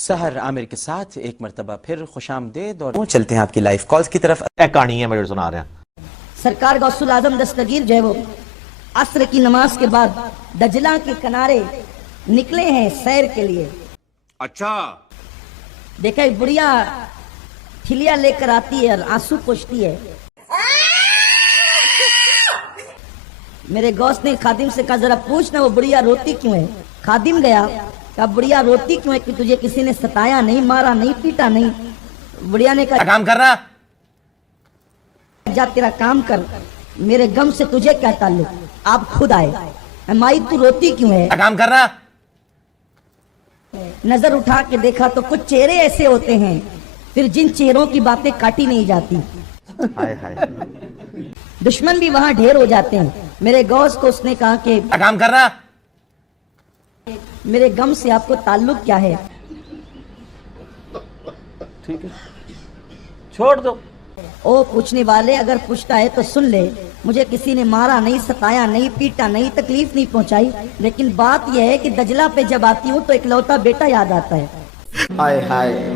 سحر عامر کے ساتھ ایک مرتبہ پھر خوش آمدید اور چلتے ہیں آپ کی لائف کالز کی طرف. ایک کہانی ہے میرے سنا رہے ہیں. سرکار غوث العظم دستگیر جو ہے وہ عصر کی نماز کے بعد دجلہ کے کنارے نکلے ہیں سیر کے لیے. اچھا دیکھا ایک بڑھیا کھلیا لے کر آتی ہے اور آنسو پوچھتی ہے. میرے غوث نے خادم سے کہا ذرا پوچھنا وہ بڑھیا روتی کیوں ہے. خادم گیا کہا بڑھیا روتی کیوں ہے کہ تجھے کسی نے ستایا نہیں, مارا نہیں, پیٹا نہیں. بڑھیا نے کہا کام کر رہا جا تیرا کام کر, میرے غم سے تجھے کیا تعلق, آپ خود آئے. مائی تو روتی کیوں ہے. کام کر رہا. نظر اٹھا کے دیکھا تو کچھ چہرے ایسے ہوتے ہیں پھر جن چہروں کی باتیں کاٹی نہیں جاتی. ہائے ہائے. دشمن بھی وہاں ڈھیر ہو جاتے ہیں. میرے غوث کو اس نے کہا کہ کام کر رہا. میرے غم سے آپ کو تعلق کیا ہے. ٹھیک ہے چھوڑ دو. او پوچھنے والے اگر پوچھتا ہے تو سن لے, مجھے کسی نے مارا نہیں, ستایا نہیں, پیٹا نہیں, تکلیف نہیں پہنچائی, لیکن بات یہ ہے کہ دجلہ پہ جب آتی ہوں تو اکلوتا بیٹا یاد آتا ہے. ہائے ہائے.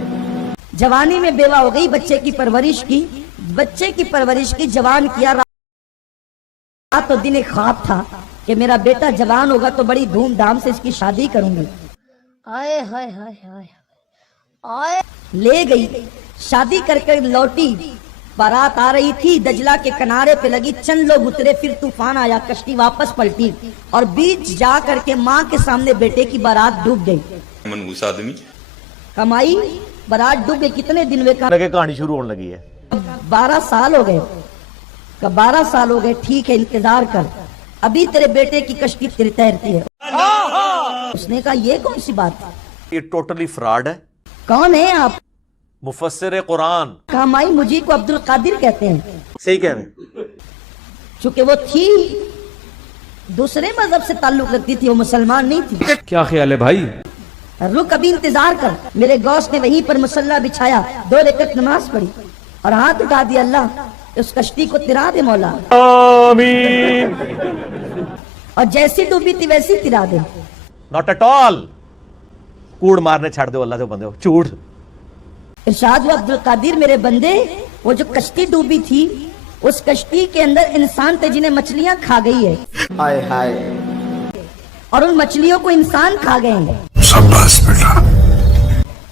جوانی میں بیوہ ہو گئی, بچے کی پرورش کی جوان کیا. رات تو دن ایک خواب تھا کہ میرا بیٹا جوان ہوگا تو بڑی دھوم دھام سے اس کی شادی کروں گی. آئے ہائے ہائے ہائے آئے. لے گئی, شادی کر کے لوٹی. بارات آ رہی تھی, دجلہ کے کنارے پہ لگی, چند لوگ اترے, پھر طوفان آیا, کشتی واپس پلٹی اور بیچ جا کر کے ماں کے سامنے بیٹے کی بارات ڈوب گئی. منحوس آدمی کمائی بارات ڈوب گئی. کتنے دن میں کہانی شروع ہونے لگی ہے. 12 سال ہو گئے. 12 سال ہو گئے, ٹھیک ہے انتظار کر, ابھی تیرے بیٹے کی کشتی تیرتی ہے. اس نے کہا یہ کون سی بات ہے, یہ ٹوٹلی فراڈ ہے. کون ہے آپ. مفسر قرآن. کہا مائی مجھے کو عبد القادر کہتے ہیں. صحیح کہہ رہے ہیں. چونکہ وہ تھی دوسرے مذہب سے تعلق رکھتی تھی, وہ مسلمان نہیں تھی. کیا خیال ہے بھائی. رک ابھی انتظار کر. میرے غوث نے وہیں پر مصلی بچھایا, 2 رکعت نماز پڑھی اور ہاتھ اٹھا دیا, اللہ اس کشتی کو ترا دے مولا, آمین. اور جیسی ڈوبی تھی ویسی ترا دے. Not at all. کوڑ مارنے چھاڑ دو اللہ سے بندے ہو. چوڑ. ارشاد ہوا عبد القادر میرے بندے, وہ جو کشتی ڈوبی تھی اس کشتی کے اندر انسان تھے جنہیں مچھلیاں کھا گئی ہے. ہائے ہائے. اور ان مچھلیوں کو انسان کھا گئے ہیں. شاباش بیٹا.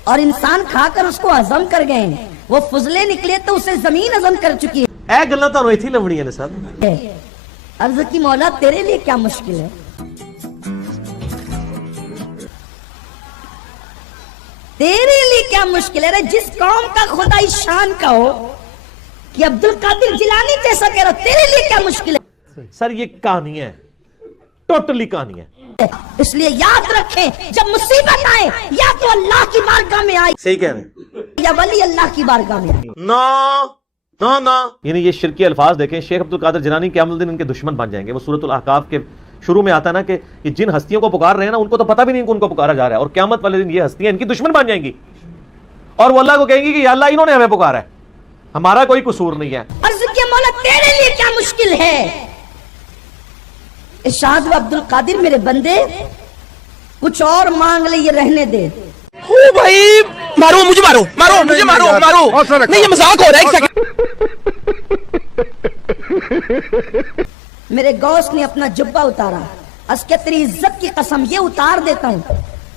اور انسان کھا کر اس کو ہضم کر گئے ہیں. وہ فضلے نکلے تو اسے زمین ہضم کر چکی اے گلاں تانوں ایتھی لبنیاں نے صاحب. ہے. عرض کی مولا تیرے لیے کیا مشکل ہے. تیرے لیے کیا مشکل ہے. جس قوم کا خدا شان کا ہو کہ عبد القادر جیلانی جیسا کہہ رہا, تیرے لیے کیا مشکل ہے. سر یہ کہانی ہے, ٹوٹلی کہانی ہے. اس لیے یاد رکھیں جب مصیبت آئے یا تو اللہ کی بارگاہ میں آئے صحیح کہہ رہے ہیں. یا ولی اللہ کی بارگاہ میں آئے. نا یعنی یہ شرکی الفاظ دیکھیں. شیخ عبد القادر جیلانی قیامت الدین ان کے دشمن بن جائیں گے. وہ سورۃ الاحقاف کے شروع میں آتا ہے نا کہ یہ جن ہستیوں کو پکار رہے ہیں نا ان کو تو پتہ بھی نہیں کہ ان کو پکارا جا رہا ہے, اور قیامت والے دن یہ ہستیاں ان کی دشمن بن جائیں گی اور وہ اللہ کو کہیں گی کہ یا اللہ انہوں نے ہمیں پکارا ہے, ہمارا کوئی قصور نہیں ہے. عرض کیا مولا تیرے لیے کیا مشکل ہے. ارشاد و عبد القادر میرے بندے کچھ اور مانگ لے, یہ رہنے دے. بھائی مارو مجھے, مارو مجھے, مارو نہیں یہ مذاق ہو رہا ہے. میرے غوث نے اپنا جبہ اتارا, اس کے تیری عزت کی قسم یہ اتار دیتا ہوں,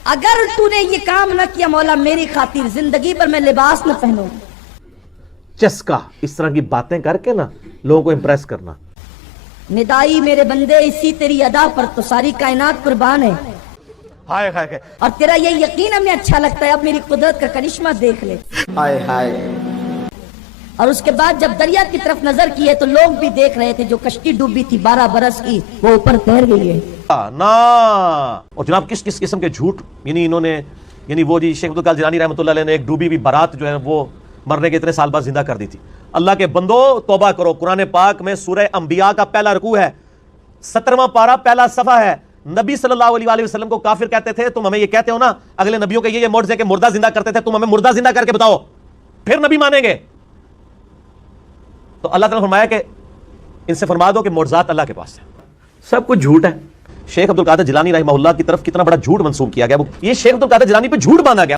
اگر تو نے یہ کام نہ کیا مولا میری خاطر زندگی پر میں لباس نہ پہنوں. چسکا اس طرح کی باتیں کر کے نا لوگوں کو امپریس کرنا. ندائی میرے بندے اسی تیری ادا پر تو ساری کائنات قربان ہے. ہائے ہائے. اور تیرا یہ یقین ہمیں اچھا لگتا ہے, اب میری قدرت کا کرشمہ دیکھ لے. ہائے ہائے. اور اس کے بعد جب دریا کی طرف نظر کیے تو لوگ بھی دیکھ رہے تھے, جو کشتی ڈوبی تھی 12 برس کی وہ اوپر تیر گئی ہے. نا اور جناب کس کس قسم کے جھوٹ, یعنی انہوں نے, یعنی وہ جی شیخ عبد القادر جیلانی رحمۃ اللہ علیہ نے ایک ڈوبی ہوئی بارات جو ہے وہ مرنے کے اتنے سال بعد زندہ کر دی تھی. اللہ کے بندو توبہ کرو. قرآن پاک میں سورہ انبیاء کا پہلا رکوع ہے, 17واں پارہ پہلا صفحہ ہے. نبی صلی اللہ علیہ وسلم کو کافر کہتے تھے, تم ہمیں یہ کہتے ہو نا اگلے نبیوں کے یہ معجزے کہ مردہ زندہ کرتے تھے, تم ہمیں مردہ زندہ کر کے بتاؤ پھر نبی مانیں گے. تو اللہ تعالیٰ نے فرمایا کہ ان سے فرما دو کہ معجزات اللہ کے پاس ہے, سب کچھ جھوٹ ہے. شیخ عبد القادر جیلانی رحمہ اللہ کی طرف کتنا بڑا جھوٹ منسوب کیا گیا. یہ شیخ عبد القادر جیلانی پہ جھوٹ باندھا گیا.